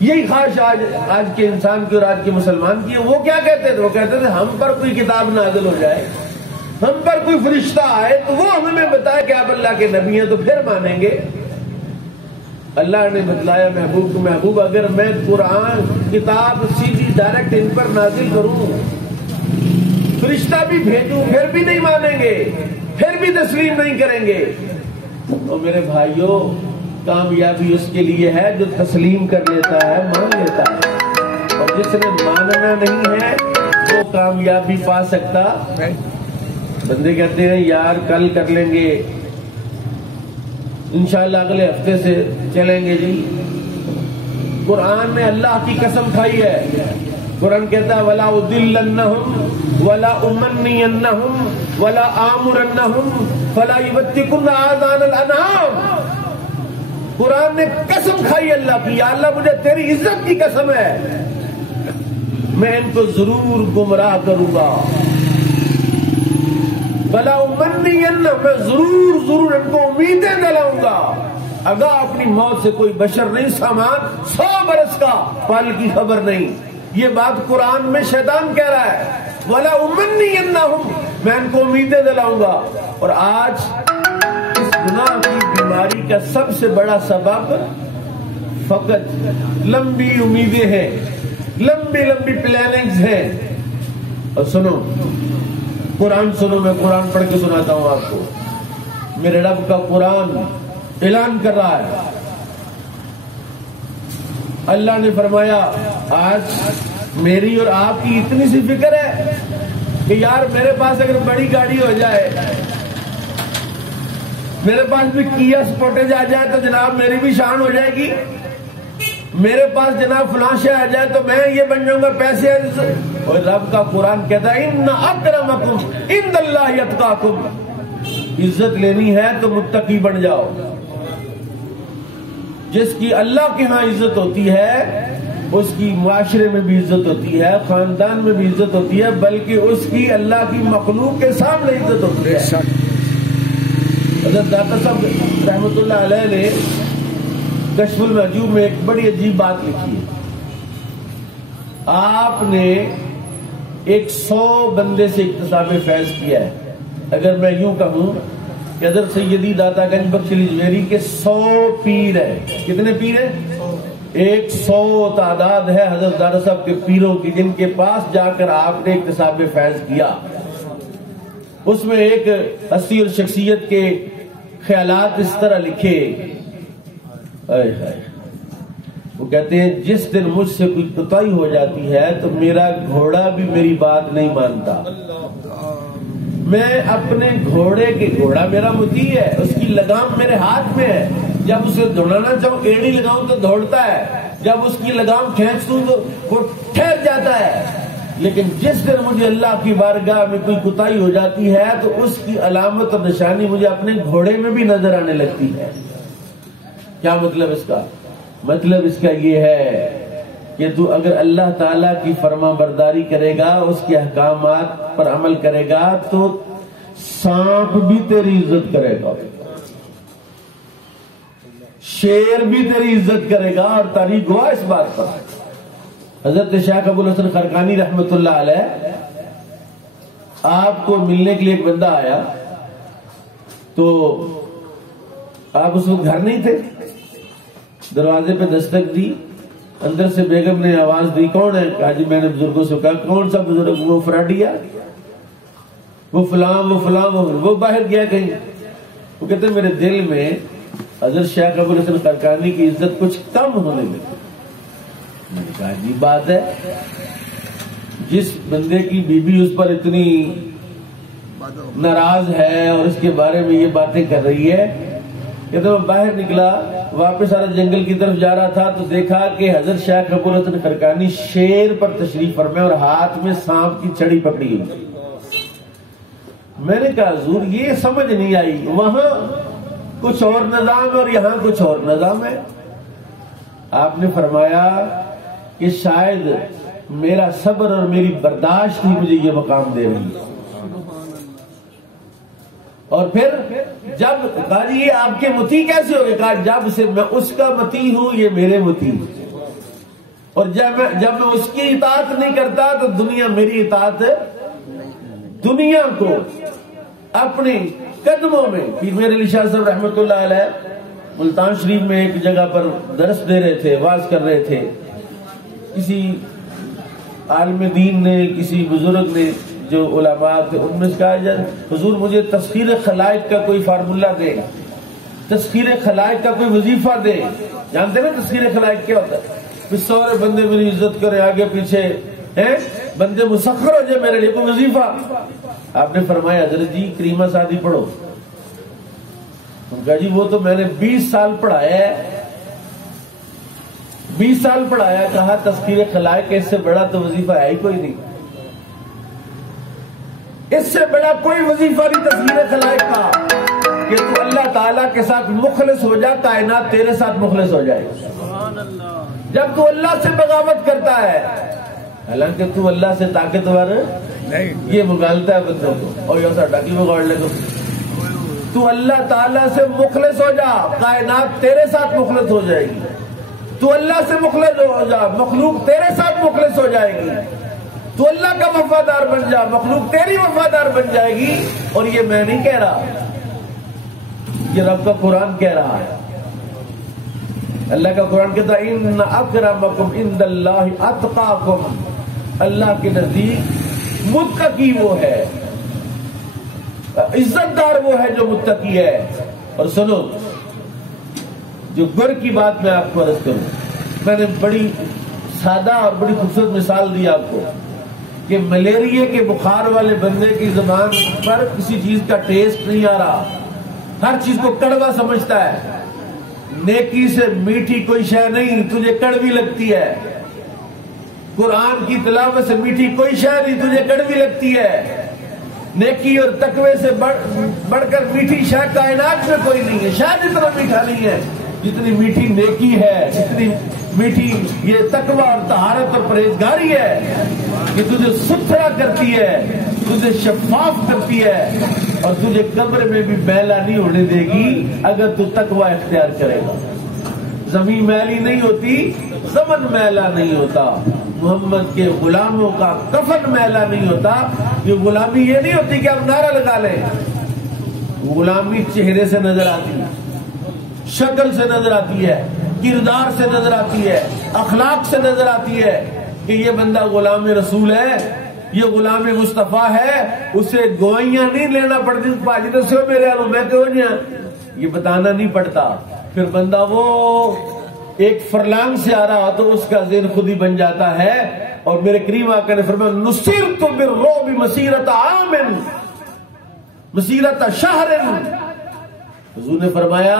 یہی خواہش آج کے انسان کی اور آج کے مسلمان کی ہے. وہ کیا کہتے تھے؟ وہ کہتے تھے ہم پر کوئی کتاب نازل ہو جائے, ہم پر کوئی فرشتہ آئے تو وہ ہمیں بتائے کہ آپ اللہ کے نبی ہیں تو پھر مانیں گے. اللہ نے بتلایا محبوب کو, محبوب اگر میں قرآن کتاب سیدھی ڈائریکٹ ان پر نازل کروں, فرشتہ بھی بھیجوں, پھر بھی نہیں مانیں گے, پھر بھی تسلیم نہیں کریں گے. تو میرے بھائیوں, کامیابی اس کے لیے ہے جو تسلیم کر لیتا ہے, مان لیتا ہے, اور جس نے ماننا نہیں ہے وہ کامیابی پا سکتا. بندے کہتے ہیں یار کل کر لیں گے, انشاءاللہ اگلے ہفتے سے چلیں گے. جی قرآن نے اللہ کی قسم کھائی ہے. قرآن کہتا ہے وَلَا أُضِلَّنَّهُمْ وَلَا أُمَنِّيَنَّهُمْ وَلَا آمُرَنَّهُمْ فَلَا يُبَتِّكُنَّ آذَانَ الْأَنْعَامِ. قرآن نے قسم کھائی اللہ کی, یا اللہ مجھے تیری عزت کی قسم ہے, میں ان کو ضرور گمراہ کروں گا. بلا امنین, میں ضرور ان کو امیدیں دلاؤں گا. اگر اپنی موت سے کوئی بشر نہیں سامان, 100 برس کا پل کی خبر نہیں. یہ بات قرآن میں شیطان کہہ رہا ہے, ولا امنینہم, میں ان کو امیدیں دلاؤں گا. اور آج اس گناہ کی بیماری کا سب سے بڑا سبب فقط لمبی امیدیں ہیں, لمبی پلاننگز ہیں. اور سنو قرآن سنو, میں قرآن پڑھ کے سناتا ہوں آپ کو. میرے رب کا قرآن اعلان کر رہا ہے. اللہ نے فرمایا آج میری اور آپ کی اتنی سی فکر ہے کہ یار میرے پاس اگر بڑی گاڑی ہو جائے, میرے پاس بھی کیا سپورٹیج آ جائے تو جناب میری بھی شان ہو جائے گی. میرے پاس جناب فلاں شے آ جائے تو میں یہ بن جاؤں گا, پیسے. اور رب کا قرآن کہتا ہے ان اکرمکم عند اللہ اتقاکم. عزت لینی ہے تو متقی بن جاؤ. جس کی اللہ کے ہاں عزت ہوتی ہے اس کی معاشرے میں بھی عزت ہوتی ہے, خاندان میں بھی عزت ہوتی ہے, بلکہ اس کی اللہ کی مخلوق کے سامنے عزت ہوتی ہے. حضرت داتا صاحب رحمۃ اللہ علیہ نے کشف المحجوب میں ایک بڑی عجیب بات لکھی ہے. آپ نے 100 بندے سے اکتساب فیض کیا ہے. اگر میں یوں کہوں کہ حضرت سیدی داتا گنج بخش علی جویری کے 100 پیر ہیں. کتنے پیر ہیں؟ 100 تعداد ہے حضرت داتا صاحب کے پیروں کی, جن کے پاس جا کر آپ نے اکتساب فیض کیا. اس میں ایک ہستی اور شخصیت کے خیالات اس طرح لکھے, وہ کہتے ہیں جس دن مجھ سے کوئی کوتاہی ہو جاتی ہے تو میرا گھوڑا بھی میری بات نہیں مانتا. میں اپنے گھوڑا میرا مطیع ہے, اس کی لگام میرے ہاتھ میں ہے. جب اسے دوڑانا چاہوں ایڑی لگاؤں تو دوڑتا ہے, جب اس کی لگام کھینچ دوں تو وہ ٹھہر جاتا ہے. لیکن جس دن مجھے اللہ کی بارگاہ میں کوئی کوتاہی ہو جاتی ہے تو اس کی علامت اور نشانی مجھے اپنے گھوڑے میں بھی نظر آنے لگتی ہے. کیا مطلب اس کا؟ مطلب اس کا یہ ہے کہ تو اگر اللہ تعالیٰ کی فرما برداری کرے گا, اس کے احکامات پر عمل کرے گا, تو سانپ بھی تیری عزت کرے گا, شیر بھی تیری عزت کرے گا. اور تاریخ گواہ اس بات پر. حضرت شیخ ابو الحسن خرقانی رحمۃ اللہ علیہ, آپ کو ملنے کے لیے ایک بندہ آیا تو آپ اس وقت گھر نہیں تھے. دروازے پہ دستک دی, اندر سے بیگم نے آواز دی, کون ہے؟ کہا جی میں نے بزرگوں سے کہا. کون سا بزرگ؟ وہ فراڈیا, وہ فلاں. وہ باہر گیا کہیں. وہ کہتے میرے دل میں حضرت شیخ ابو الحسن خرقانی کی عزت کچھ کم ہونے لگی. میں نے کہا عجیب بات ہے, جس بندے کی بیوی اس پر اتنی ناراض ہے اور اس کے بارے میں یہ باتیں کر رہی ہے. کہتے میں باہر نکلا, واپس آ جنگل کی طرف جا رہا تھا تو دیکھا کہ حضرت شیخ ابو الحسن خرقانی شیر پر تشریف فرمائے اور ہاتھ میں سانپ کی چھڑی پکڑی ہوئی. میں نے کہا حضور یہ سمجھ نہیں آئی, وہاں کچھ اور نظام ہے اور یہاں کچھ اور نظام ہے. آپ نے فرمایا کہ شاید میرا صبر اور میری برداشت ہی مجھے یہ مقام دے رہی ہے. اور پھر جب کہا جی آپ کے مطیع کیسے ہو گئے؟ کہا جب سے میں اس کا مطیع ہوں یہ میرے مطیع. اور جب میں اس کی اطاعت نہیں کرتا تو دنیا میری اطاعت، دنیا کو اپنی قدموں میں. پیر میر علی شاہ صاحب رحمۃ اللہ علیہ ملتان شریف میں ایک جگہ پر درس دے رہے تھے، واز کر رہے تھے. کسی عالم دین نے، کسی بزرگ نے جو علماء تھے، ان میں کہا حضور مجھے تسخیر خلائق کا کوئی فارمولہ دے، تسخیر خلائق کا کوئی وظیفہ دے. جانتے نا تسخیر خلائق کیا ہوتا ہے؟ سارے بندے میری عزت کریں، آگے پیچھے بندے مسخر ہو جائے میرے لیے، کوئی وظیفہ. آپ نے فرمایا حضرت جی کریمہ سعدی پڑھو. کہا جی وہ تو میں نے 20 سال پڑھایا ہے، 20 سال پڑھایا. کہا تذکیر خلائق اس سے بڑا تو وظیفہ ہے ہی کوئی نہیں، اس سے بڑا کوئی وظیفہ نہیں تذکیر خلائق کا کہ تو اللہ تعالیٰ کے ساتھ مخلص ہو جا، کائنات تیرے ساتھ مخلص ہو جائے. جب تو اللہ سے بغاوت کرتا ہے، حالانکہ تو اللہ سے طاقتور نہیں، یہ مغالتا ہے بندوں کو. اور یہ ساڈا کی بگاڑ لے گا. تو اللہ تعالیٰ سے مخلص ہو جا، کائنات تیرے ساتھ مخلص ہو جائے گی. تو اللہ سے مخلص ہو جا، مخلوق تیرے ساتھ مخلص ہو جائے گی. تو اللہ کا وفادار بن جا، مخلوق تیری وفادار بن جائے گی. اور یہ میں نہیں کہہ رہا، یہ رب کا قرآن کہہ رہا ہے. اللہ کا قرآن کہتا ہے ان اکرمکم عند اللہ اتقاکم. اللہ کے نزدیک متقی وہ ہے، عزت دار وہ ہے جو متقی ہے. اور سنو، جو گر کی بات میں آپ کو عرض کروں، میں نے بڑی سادہ اور بڑی خوبصورت مثال دی آپ کو کہ ملیریا کے بخار والے بندے کی زبان پر کسی چیز کا ٹیسٹ نہیں آ رہا، ہر چیز کو کڑوا سمجھتا ہے. نیکی سے میٹھی کوئی شے نہیں، تجھے کڑوی لگتی ہے. قرآن کی تلاوت سے میٹھی کوئی شے نہیں، تجھے کڑوی لگتی ہے. نیکی اور تقوی سے بڑھ کر میٹھی شے کائنات میں کوئی نہیں ہے. شاید اتنا میٹھا نہیں ہے جتنی میٹھی نیکی ہے، جتنی میٹھی یہ تقوی اور طہارت اور پرہیزگاری ہے کہ تجھے ستھرا کرتی ہے، تجھے شفاف کرتی ہے، اور تجھے قبر میں بھی میلا نہیں ہونے دے گی اگر تو تقوی اختیار کرے گا. زمین میلی نہیں ہوتی، زمن میلا نہیں ہوتا. محمد کے غلاموں کا کفن میلا نہیں ہوتا. یہ غلامی یہ نہیں ہوتی کہ آپ نعرہ لگا لیں. غلامی چہرے سے نظر آتی ہے، شکل سے نظر آتی ہے، کردار سے نظر آتی ہے، اخلاق سے نظر آتی ہے کہ یہ بندہ غلام رسول ہے، یہ غلام مصطفیٰ ہے. اسے گوائیاں نہیں لینا پڑتی، پاجی تو سو میرے آلو میں کہو جہاں یہ بتانا نہیں پڑتا. پھر بندہ وہ ایک فرلانگ سے آ رہا تو اس کا ذہن خود ہی بن جاتا ہے. اور میرے کریم آقا نے فرمایا نصرت بالرعب مسیرۃ عام مسیرۃ شہر. حضور نے فرمایا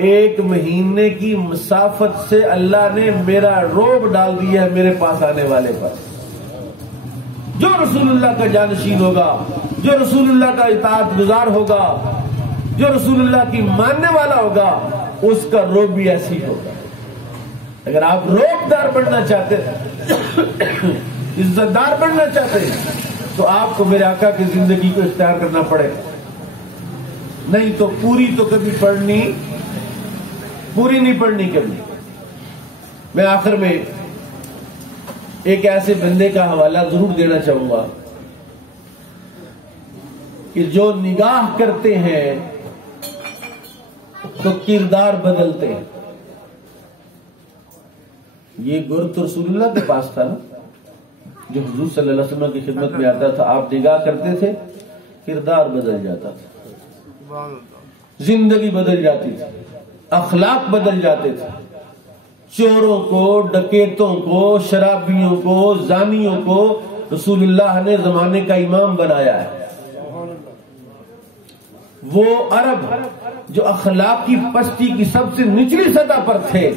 1 مہینے کی مسافت سے اللہ نے میرا رعب ڈال دیا ہے میرے پاس آنے والے پر. جو رسول اللہ کا جانشین ہوگا، جو رسول اللہ کا اطاعت گزار ہوگا، جو رسول اللہ کی ماننے والا ہوگا، اس کا رعب بھی ایسی ہوگا. اگر آپ رعب دار بننا چاہتے عزت دار بننا چاہتے ہیں تو آپ کو میرے آقا کی زندگی کو اختیار کرنا پڑے گا. نہیں تو پوری تو کبھی پوری نہیں پڑھنی کبھی. میں آخر میں ایک ایسے بندے کا حوالہ ضرور دینا چاہوں گا کہ جو نگاہ کرتے ہیں تو کردار بدلتے ہیں. یہ گر تو رسول اللہ کے پاس تھا نا، جو حضور صلی اللہ علیہ وسلم کی خدمت میں آتا تھا. آپ نگاہ کرتے تھے، کردار بدل جاتا تھا، زندگی بدل جاتی تھی، اخلاق بدل جاتے تھے. چوروں کو، ڈکیتوں کو، شرابیوں کو، زانیوں کو رسول اللہ نے زمانے کا امام بنایا ہے. وہ عرب جو اخلاق کی پستی کی سب سے نچلی سطح پر تھے،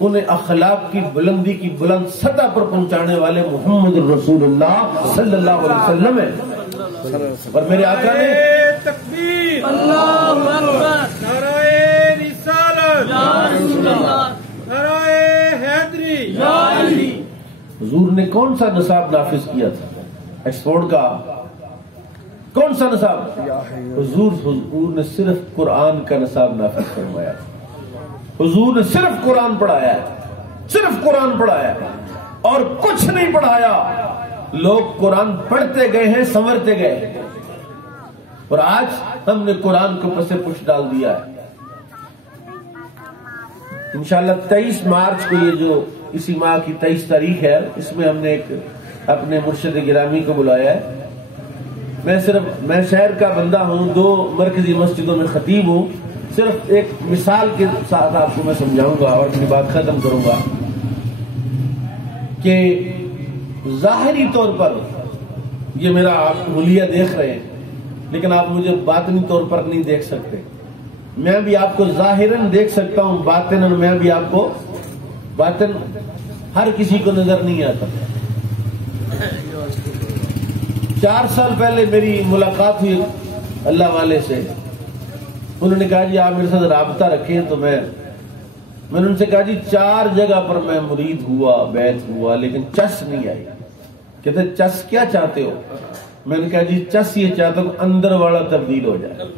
انہیں اخلاق کی بلندی کی بلند سطح پر پہنچانے والے محمد رسول اللہ صلی اللہ علیہ وسلم ہیں. اور میرے آقا نے تکبیر، اللہ اکبر، نعرہ رسالت، یا رسول اللہ، نعرہ حیدری، یا علی. حضور نے کون سا نصاب نافذ کیا تھا؟ ایکسفورڈ کا کون سا نصاب؟ حضور نے صرف قرآن کا نصاب نافذ کروایا. حضور نے صرف قرآن پڑھایا ہے، صرف قرآن پڑھایا اور کچھ نہیں پڑھایا. لوگ قرآن پڑھتے گئے ہیں, سنورتے گئے, اور آج ہم نے قرآن کو پس پش ڈال دیا ہے. انشاءاللہ 23 مارچ کو, یہ جو اسی ماہ کی 23 تاریخ ہے, اس میں ہم نے ایک اپنے مرشد گرامی کو بلایا ہے. میں شہر کا بندہ ہوں, 2 مرکزی مسجدوں میں خطیب ہوں. صرف ایک مثال کے ساتھ آپ کو میں سمجھاؤں گا اور اپنی بات ختم کروں گا کہ ظاہری طور پر یہ میرا آپ حلیہ دیکھ رہے ہیں, لیکن آپ مجھے باطنی طور پر نہیں دیکھ سکتے. میں بھی آپ کو ظاہراً دیکھ سکتا ہوں, باطناً میں بھی آپ کو, باطن ہر کسی کو نظر نہیں آتا. 4 سال پہلے میری ملاقات ہوئی اللہ والے سے. انہوں نے کہا جی آپ میرے ساتھ رابطہ رکھیں, تو میں نے ان سے کہا جی 4 جگہ پر میں مرید ہوا, بیعت ہوا, لیکن چس نہیں آئی. کہتے چس کیا چاہتے ہو؟ میں نے کہا جی چس یہ چاہتا ہوں اندر والا تبدیل ہو جائے.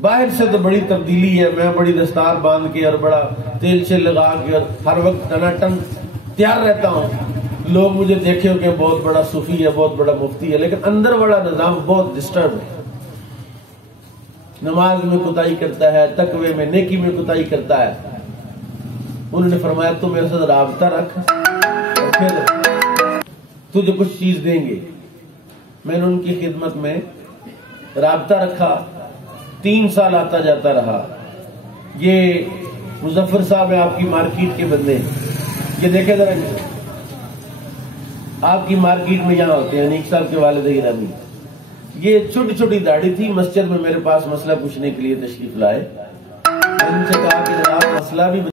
باہر سے تو بڑی تبدیلی ہے, میں بڑی دستار باندھ کے اور بڑا تیل سے لگا کے اور ہر وقت ٹناٹن تیار رہتا ہوں. لوگ مجھے دیکھے کہ بہت بڑا صوفی ہے, بہت بڑا مفتی ہے, لیکن اندر والا نظام بہت ڈسٹرب ہے. نماز میں کوتاہی کرتا ہے, تقوی میں, نیکی میں کوتاہی کرتا ہے. انہوں نے فرمایا تو میرے ساتھ رابطہ رکھ, اور پھر تجھے کچھ چیز دیں گے. میں نے ان کی خدمت میں رابطہ رکھا, 3 سال آتا جاتا رہا. یہ مظفر صاحب ہیں, آپ کی مارکیٹ کے بندے, یہ دیکھیں ذرا, آپ کی مارکیٹ میں یہاں ہوتے ہیں, انیق صاحب کے والد گرامی. یہ چھوٹی چھوٹی داڑھی تھی, مسجد میں میرے پاس مسئلہ پوچھنے کے لیے تشریف لائے. میں ان سے کہا کہ جناب مسئلہ بھی